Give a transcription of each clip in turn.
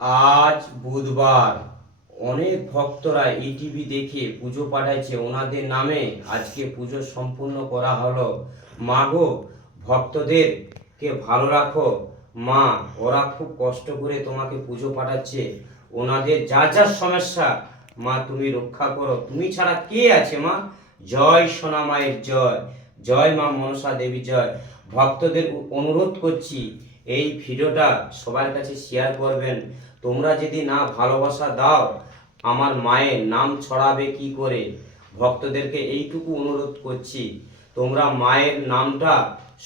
আজ বুধবার, অনেক ভক্তরা ইটিভি দেখে পুজো পাঠাচ্ছে ওনাদের নামে। আজকে পুজো সম্পূর্ণ করা হলো। মা গো, ভক্তদেরকে ভালো রাখো মা, ওরা খুব কষ্ট করে তোমাকে পুজো পাঠাচ্ছে। ওনাদের যা যা সমস্যা মা তুমি রক্ষা করো, তুমি ছাড়া কে আছে মা? জয় সোনা মায়ের জয়, জয় মা মনসা দেবী জয়। ভক্তদের অনুরোধ করছি এই ভিডিওটা সবার কাছে শেয়ার করবেন। তোমরা যদি না ভালোবাসা দাও, আমার মায়ের নাম ছড়াবে কি করে? ভক্তদেরকে এইটুকু অনুরোধ করছি, তোমরা মায়ের নামটা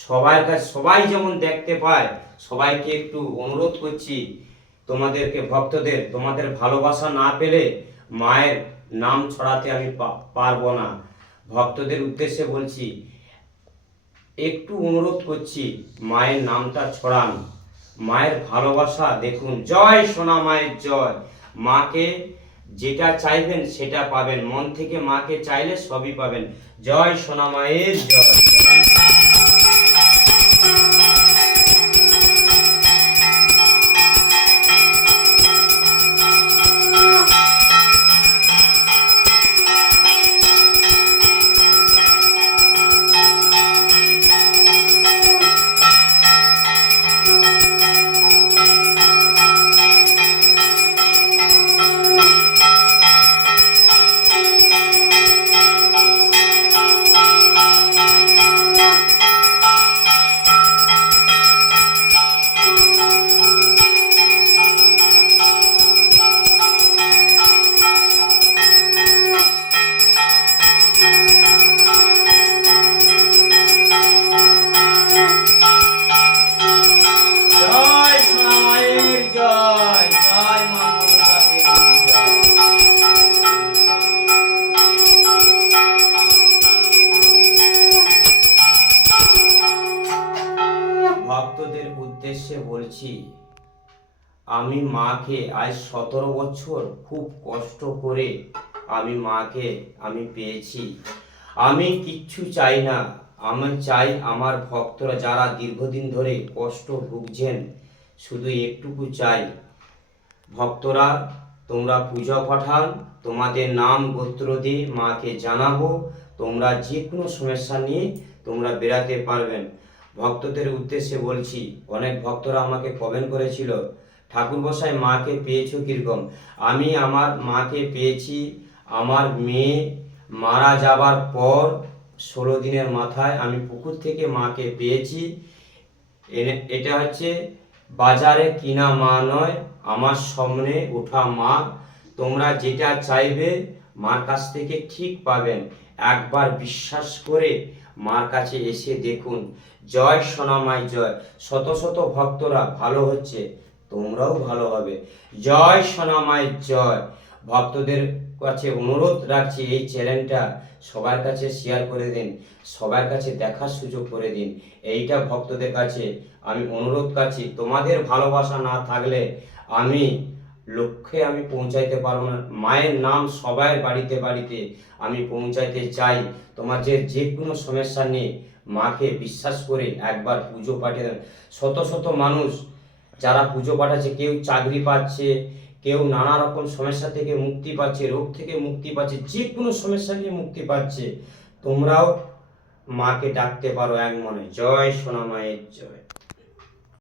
সবার কাছে, সবাই যেমন দেখতে পায়, সবাইকে একটু অনুরোধ করছি তোমাদেরকে, ভক্তদের তোমাদের ভালোবাসা না পেলে মায়ের নাম ছড়াতে আমি পারবো না। ভক্তদের উদ্দেশ্যে বলছি, একটু অনুরোধ করছি মায়ের নামটা ছড়ান। মায়ের ভালোবাসা দেখুন। জয় সোনা মায়ের জয়। মাকে যেটা চাইবেন সেটা পাবেন, মন থেকে মাকে চাইলে সবই পাবেন। জয় সোনা মায়ের জয়। জয় সোনা মায়ের জয়, জয় মা মনসা দেবীর জয়। ভক্তদের উদ্দেশ্যে বলছি, আমি মাকে আজ 17 বছর খুব কষ্ট করে আমি পেয়েছি। আমি কিচ্ছু চাই না, আমি চাই আমার ভক্তরা যারা দীর্ঘদিন ধরে কষ্ট ভুগছেন, শুধু একটুকু চাই ভক্তরা তোমরা পূজা পাঠান, তোমাদের নাম গোত্র দিয়ে মাকে জানাবো, তোমরা যে কোনো সমস্যা নিয়ে তোমরা বেরাতে পারবেন। ভক্তদের উদ্দেশ্যে বলছি, অনেক ভক্তরা আমাকে কমেন্ট করেছিল, ঠাকুর গোসাই মাকে পেয়েছো কীরকম? আমি আমার মাকে পেয়েছি আমার মেয়ে মারা যাবার পর 16 দিনের মাথায় আমি পুকুর থেকে মাকে পেয়েছি। এটা হচ্ছে বাজারে কিনা মা নয়, আমার সামনে ওঠা মা। তোমরা যেটা চাইবে মার কাছ থেকে ঠিক পাবেন। একবার বিশ্বাস করে মার কাছে এসে দেখুন। জয় সোনা মাই জয়। শত শত ভক্তরা ভালো হচ্ছে, তোমরাও ভালো হবে। জয় সোনা মায়ের জয়। ভক্তদের কাছে অনুরোধ রাখছি, এই চ্যানেলটা সবার কাছে শেয়ার করে দিন, সবার কাছে দেখার সুযোগ করে দিন। এইটা ভক্তদের কাছে আমি অনুরোধ করছি। তোমাদের ভালোবাসা না থাকলে আমি লক্ষ্যে পৌঁছাইতে পারবো না। মায়ের নাম সবাই বাড়িতে বাড়িতে আমি পৌঁছাইতে চাই। তোমার যে কোনো সমস্যা নিয়ে মাকে বিশ্বাস করে একবার পুজো পাঠিয়ে দেন। শত শত মানুষ যারা পুজো পাঠাচ্ছে, কেউ চাকরি পাচ্ছে, কেউ নানা রকম সমস্যা থেকে মুক্তি পাচ্ছে, রোগ থেকে মুক্তি পাচ্ছে, যে কোনো সমস্যা নিয়ে মুক্তি পাচ্ছে। তোমরাও মাকে ডাকতে পারো এক মনে। জয় সোনা মায়ের জয়।